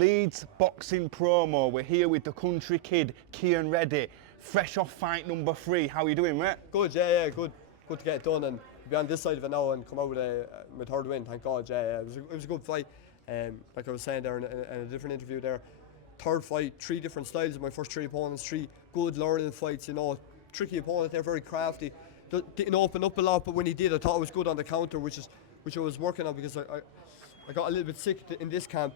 Leeds boxing promo. We're here with the country kid, Cian Reddy, fresh off fight number 3. How are you doing, mate? Good, yeah, good. Good to get it done and be on this side of it now and come out with my third win, thank God, yeah. It was a good fight. Like I was saying there in a different interview there, third fight, 3 different styles of my first 3 opponents, 3 good learning fights, tricky opponent, they're very crafty. Didn't open up a lot, but when he did, I thought I was good on the counter, which I was working on because I got a little bit sick in this camp.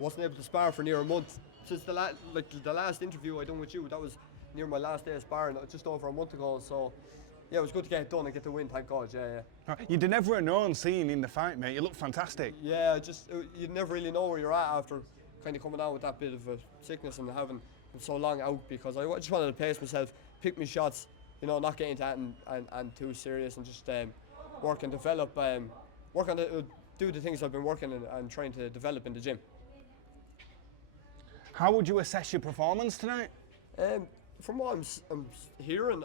Wasn't able to spar for near a month. Since the last interview I done with you, that was near my last day of sparring, just over a month ago. So yeah, it was good to get it done and get the win, thank God, yeah. You'd never have known seeing in the fight, mate. You look fantastic. Yeah, you never really know where you're at after kind of coming out with that bit of a sickness and having been so long out, because I just wanted to pace myself, pick my shots, not get into that and too serious, and just work and develop, work on do the things I've been working and trying to develop in the gym. How would you assess your performance tonight? From what I'm hearing,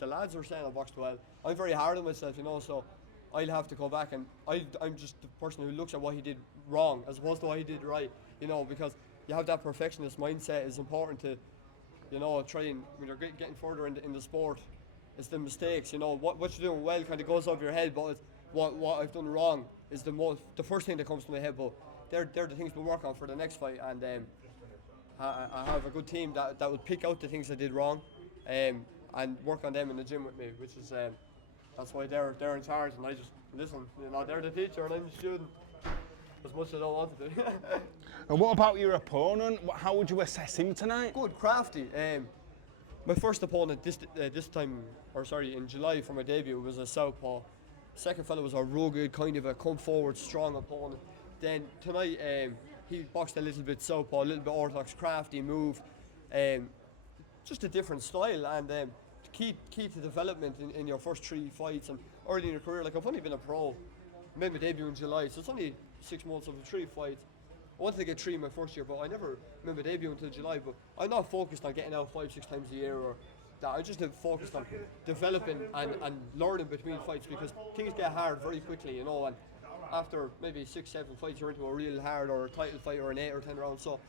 the lads are saying I boxed well. I'm very hard on myself, so I'll have to go back, and I'm just the person who looks at what he did wrong as opposed to what he did right, because you have that perfectionist mindset is important to, try and when you're getting further in the sport, it's the mistakes, what you're doing well kind of goes over your head, but what I've done wrong is the first thing that comes to my head, but they're the things we'll work on for the next fight, and I have a good team that will pick out the things I did wrong, and work on them in the gym with me, which is that's why they're in charge, and I just listen. They're the teacher and I'm the student, as much as I don't want to do. And what about your opponent? How would you assess him tonight? Good, crafty. My first opponent in July for my debut was a southpaw. Second fellow was a rugged, kind of a come forward, strong opponent. Then tonight he boxed a little bit southpaw, a little bit orthodox, crafty move, just a different style, and key to development in your first 3 fights and early in your career. Like, I've only been a pro, made my debut in July, so it's only 6 months of 3 fights. I wanted to get 3 in my first year, but I never made my debut until July. But I'm not focused on getting out 5-6 times a year or that. I just have focused on developing and learning between fights, because things get hard very quickly, and after maybe 6-7 fights you're into a real hard or a title fight or an 8 or 10 round. So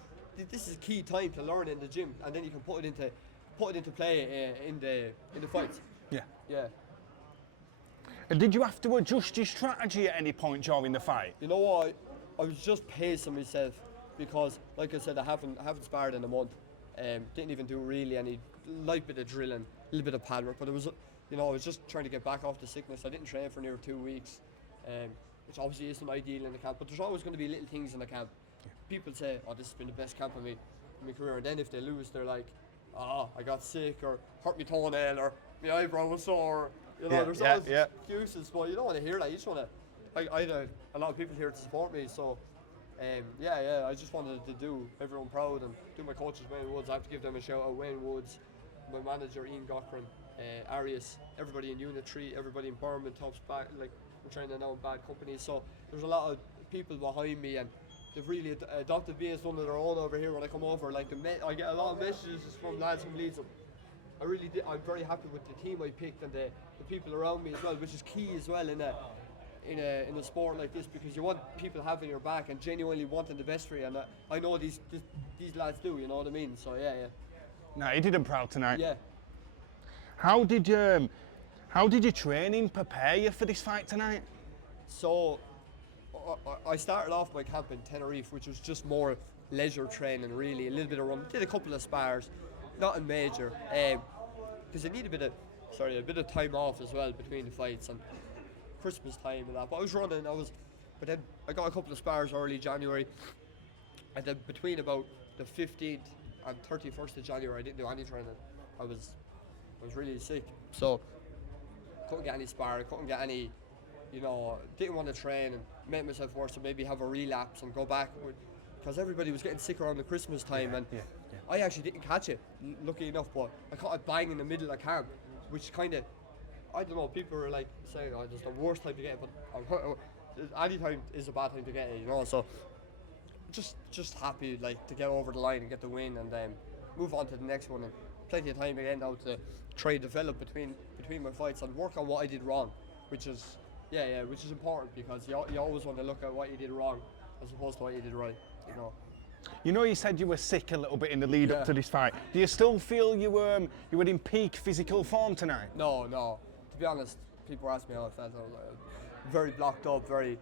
this is key time to learn in the gym, and then you can put it into play in the fights. Yeah. And did you have to adjust your strategy at any point during the fight? You know what? I was just pacing myself, because, like I said, I haven't sparred in a month. Didn't even do really any light bit of drilling, a little bit of pad work, but it was, I was just trying to get back off the sickness. I didn't train for near 2 weeks, which obviously isn't ideal in the camp. But there's always going to be little things in the camp. People say, "Oh, this has been the best camp of my career," and then if they lose, they're like, "Oh, I got sick, or hurt my toenail, or my eyebrow was sore." There's always excuses, but you don't want to hear that. You just want to. I had a lot of people here to support me, so I just wanted to do everyone proud and do my coaches, Wayne Woods. I have to give them a shout out. Wayne Woods, my manager Ian Cochran, Arias, everybody in Unit 3, everybody in Birmingham, Tops back, like I'm training now in bad companies. So there's a lot of people behind me, and they've really adopted me as one of their own over here when I come over. Like I get a lot of messages from lads from Leeds. I really did. I'm very happy with the team I picked and the people around me as well, which is key as well in a sport like this, because you want people having your back and genuinely wanting the best for you, and I know these lads do. You know what I mean? So yeah. No, you did him proud tonight. Yeah. How did your training prepare you for this fight tonight? So I started off my camp in Tenerife, which was just more leisure training, really, a little bit of run. Did a couple of spars, nothing major, because I need a bit of time off as well between the fights and Christmas time and that. But I was running, but then I got a couple of spars early January, and then between about the 15th and 31st of January, I didn't do any training. I was really sick, so couldn't get any sparring, couldn't get any, didn't want to train and make myself worse, so maybe have a relapse and go back, because everybody was getting sick around the Christmas time, and I actually didn't catch it, lucky enough, but I caught it bang in the middle of camp, which kind of, I don't know, people were like saying, "Oh, it's the worst time to get it," but any time is a bad time to get it, so just happy to get over the line and get the win, and then move on to the next one, and plenty of time again now to try and develop between my fights and work on what I did wrong, which is important, because you always want to look at what you did wrong as opposed to what you did right. You know, you said you were sick a little bit in the lead up Yeah. to this fight. Do you still feel you were in peak physical form tonight? No, no. To be honest, people ask me how I felt. I was like, very blocked up, very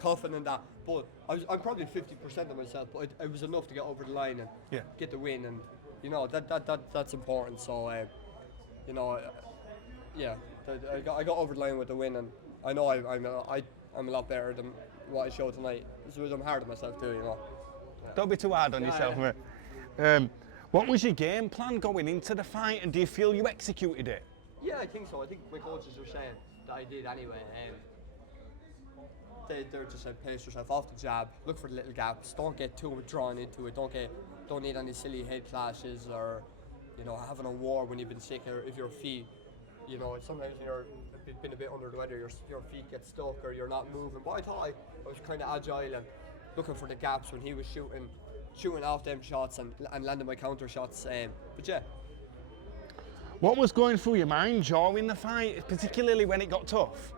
coughing and that. But I'm probably 50% of myself, but it was enough to get over the line and Yeah. get the win. And you know that's important. So you know, yeah, I got over the line with the win, and I know I'm a lot better than what I showed tonight. So I'm hard on myself too, you know. Don't be too hard on yourself, mate. What was your game plan going into the fight, and do you feel you executed it? Yeah, I think so. I think my coaches are saying that I did anyway. They're just saying pace yourself off the jab, look for the little gaps, don't get too drawn into it, don't need any silly head clashes or, you know, having a war when you've been sick or if your feet, you know, sometimes when you're been a bit under the weather, your feet get stuck or you're not moving. But I thought I was kind of agile and looking for the gaps when he was shooting off them shots and landing my counter shots. But yeah. What was going through your mind during the fight, particularly when it got tough?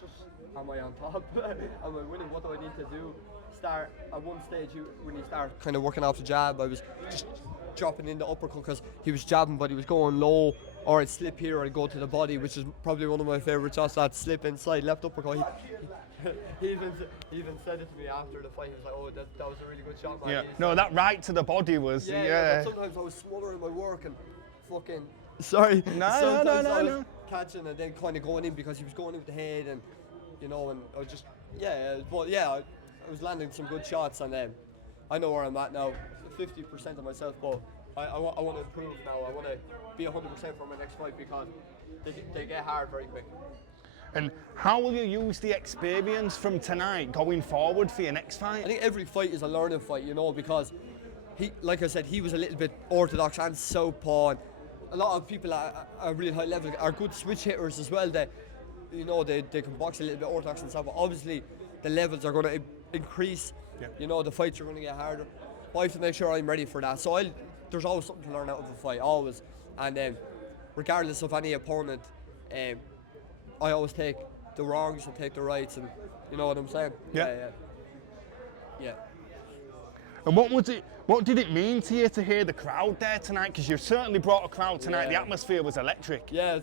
Just, am I on top? Am I winning? What do I need to do? Start at one stage when he started kind of working off the jab, I was just dropping in the uppercut because he was jabbing, but he was going low, or I'd slip here or I'd go to the body, which is probably one of my favourite shots. That slip inside left uppercut. He even said it to me after the fight. He was like, "Oh, that was a really good shot, man." Yeah. No, that right to the body was. Yeah. But sometimes I was smothering my work and fucking. Sorry. No. I was catching and then kind of going in because he was going in with the head and, you know, and I was just I was landing some good shots and I know where I'm at now, 50% of myself, but I want to improve now. I want to be 100% for my next fight because they get hard very quick. And how will you use the experience from tonight going forward for your next I fight? think every fight is a learning fight, you know, because he, like I said, he was a little bit orthodox and southpaw. And a lot of people at a really high level are good switch hitters as well. They can box a little bit orthodox and stuff. But obviously, the levels are going to increase. Yeah. You know, the fights are going to get harder. But I have to make sure I'm ready for that. So there's always something to learn out of a fight, always. And regardless of any opponent, I always take the wrongs and take the rights, and you know what I'm saying? Yeah. And what did it mean to you to hear the crowd there tonight? Because you certainly brought a crowd tonight. The Yeah. atmosphere was electric. Yeah,